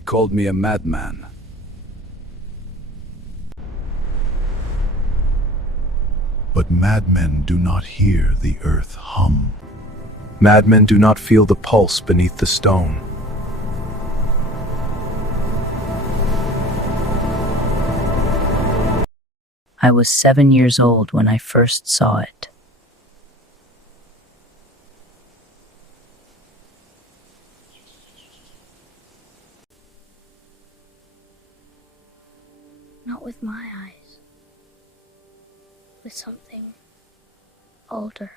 They called me a madman. But madmen do not hear the earth hum. Madmen do not feel the pulse beneath the stone. I was 7 years old when I first saw it. Not with my eyes. With something older.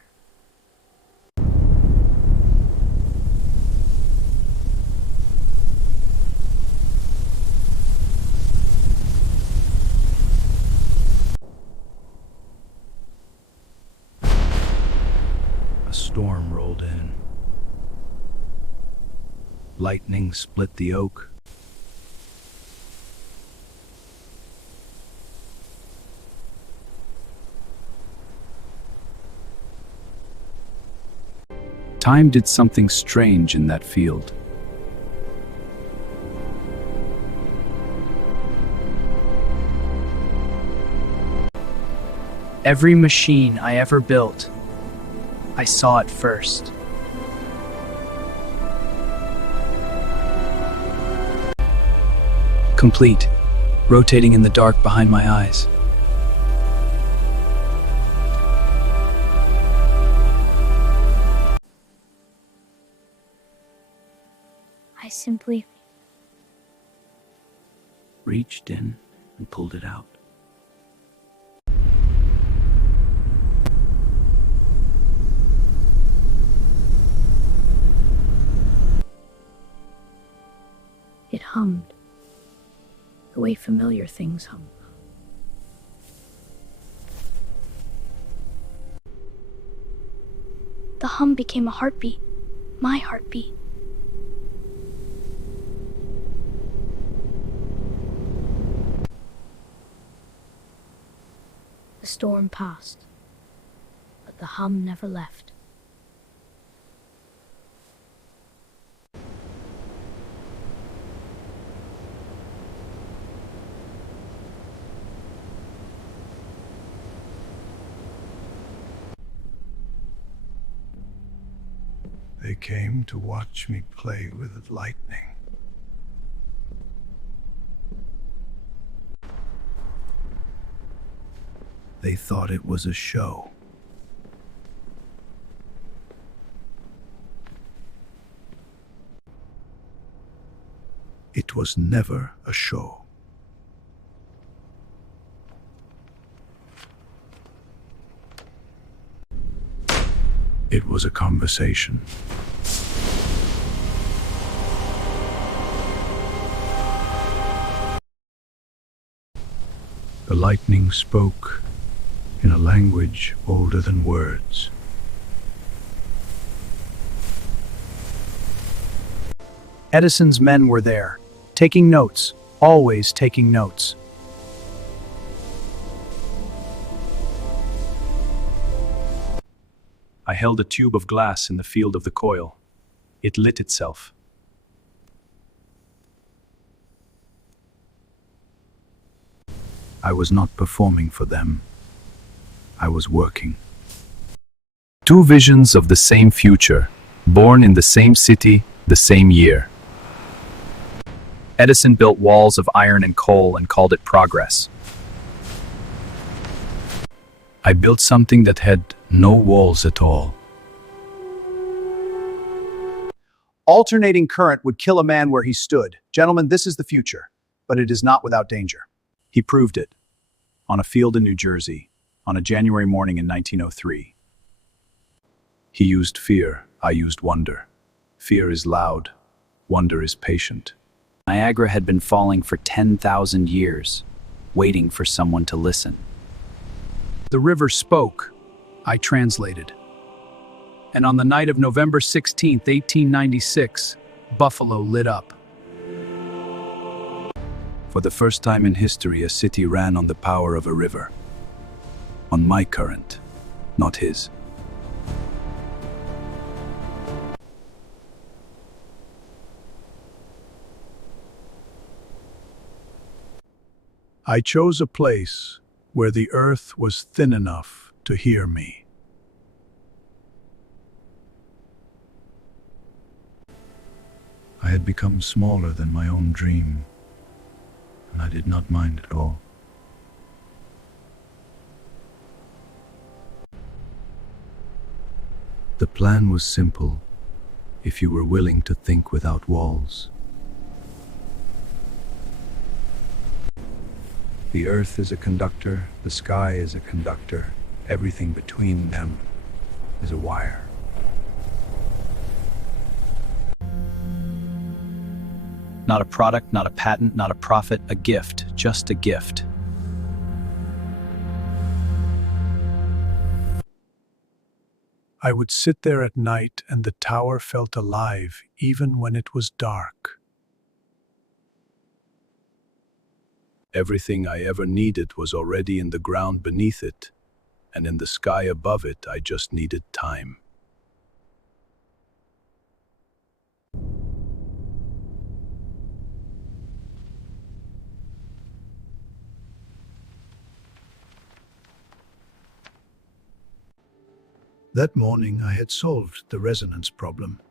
A storm rolled in. Lightning split the oak. Time did something strange in that field. Every machine I ever built, I saw it first. Complete, rotating in the dark behind my eyes. I simply Reached in and pulled it out. It hummed, the way familiar things hum. The hum became a heartbeat, my heartbeat. The storm passed, but the hum never left. They came to watch me play with lightning. They thought it was a show. It was never a show. It was a conversation. The lightning spoke in a language older than words. Edison's men were there, taking notes, always taking notes. I held a tube of glass in the field of the coil. It lit itself. I was not performing for them. I was working. Two visions of the same future, born in the same city, the same year. Edison built walls of iron and coal and called it progress. I built something that had no walls at all. Alternating current would kill a man where he stood. Gentlemen, this is the future, but it is not without danger. He proved it on a field in New Jersey on a January morning in 1903. He used fear, I used wonder. Fear is loud, wonder is patient. Niagara had been falling for 10,000 years, waiting for someone to listen. The river spoke, I translated. And on the night of November 16th, 1896, Buffalo lit up. For the first time in history, a city ran on the power of a river. On my current, not his. I chose a place where the earth was thin enough to hear me. I had become smaller than my own dream, and I did not mind at all. The plan was simple, if you were willing to think without walls. The earth is a conductor, the sky is a conductor, everything between them is a wire. Not a product, not a patent, not a profit, a gift, just a gift. I would sit there at night and the tower felt alive even when it was dark. Everything I ever needed was already in the ground beneath it, and in the sky above it I just needed time. That morning I had solved the resonance problem.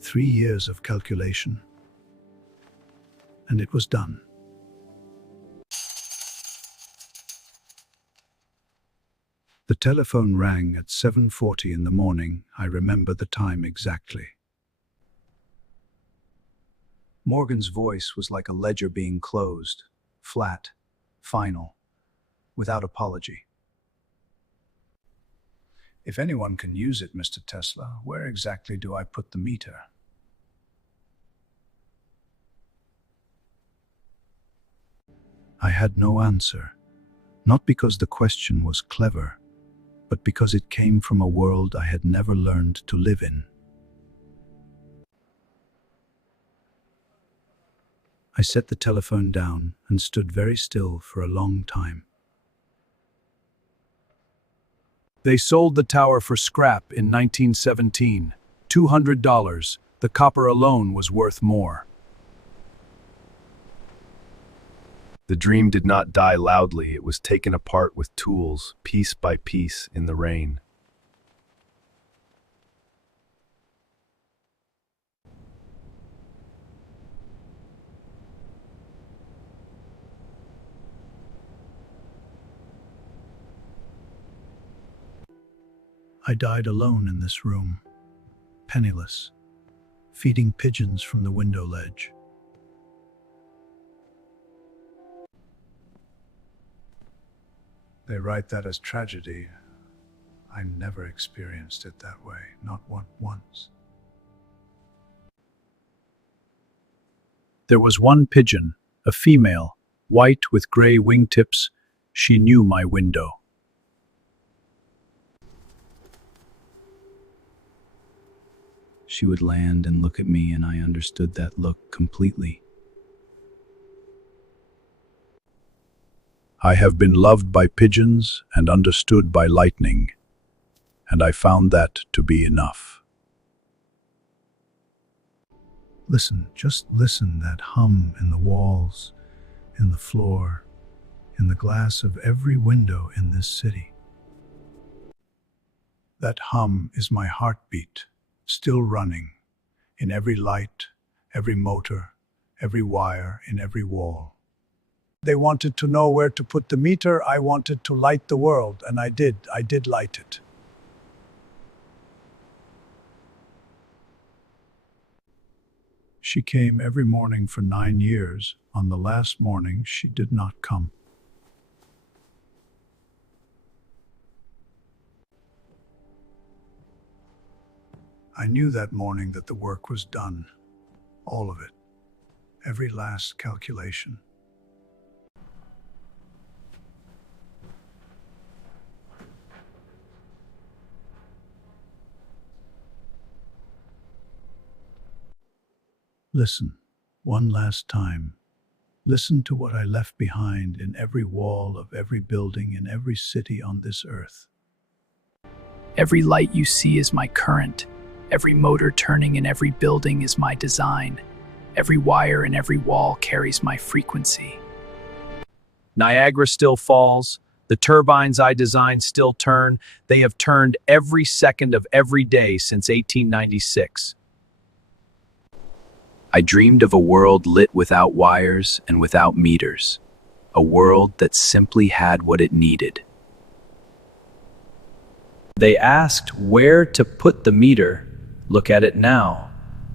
3 years of calculation. And it was done. The telephone rang at 7:40 in the morning. I remember the time exactly. Morgan's voice was like a ledger being closed, flat, final, without apology. If anyone can use it, Mr. Tesla, where exactly do I put the meter? I had no answer, not because the question was clever, but because it came from a world I had never learned to live in. I set the telephone down and stood very still for a long time. They sold the tower for scrap in 1917. $200. The copper alone was worth more. The dream did not die loudly. It was taken apart with tools, piece by piece, in the rain. I died alone in this room, penniless, feeding pigeons from the window ledge. They write that as tragedy. I never experienced it that way, not once. There was one pigeon, a female, white with gray wingtips. She knew my window. She would land and look at me, and I understood that look completely. I have been loved by pigeons and understood by lightning, and I found that to be enough. Listen, just listen, that hum in the walls, in the floor, in the glass of every window in this city. That hum is my heartbeat, still running, in every light, every motor, every wire, in every wall. They wanted to know where to put the meter. I wanted to light the world, and I did light it. She came every morning for 9 years. On the last morning, she did not come. I knew that morning that the work was done, all of it, every last calculation. Listen, one last time. Listen to what I left behind in every wall of every building in every city on this earth. Every light you see is my current. Every motor turning in every building is my design. Every wire in every wall carries my frequency. Niagara still falls. The turbines I designed still turn. They have turned every second of every day since 1896. I dreamed of a world lit without wires and without meters. A world that simply had what it needed. They asked where to put the meter. Look at it now.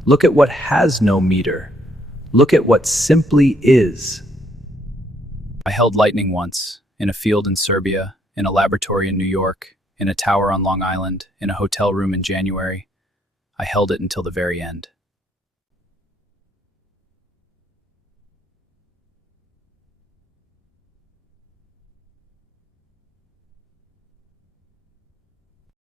Look at what has no meter. Look at what simply is. I held lightning once, in a field in Serbia, in a laboratory in New York, in a tower on Long Island, in a hotel room in January. I held it until the very end.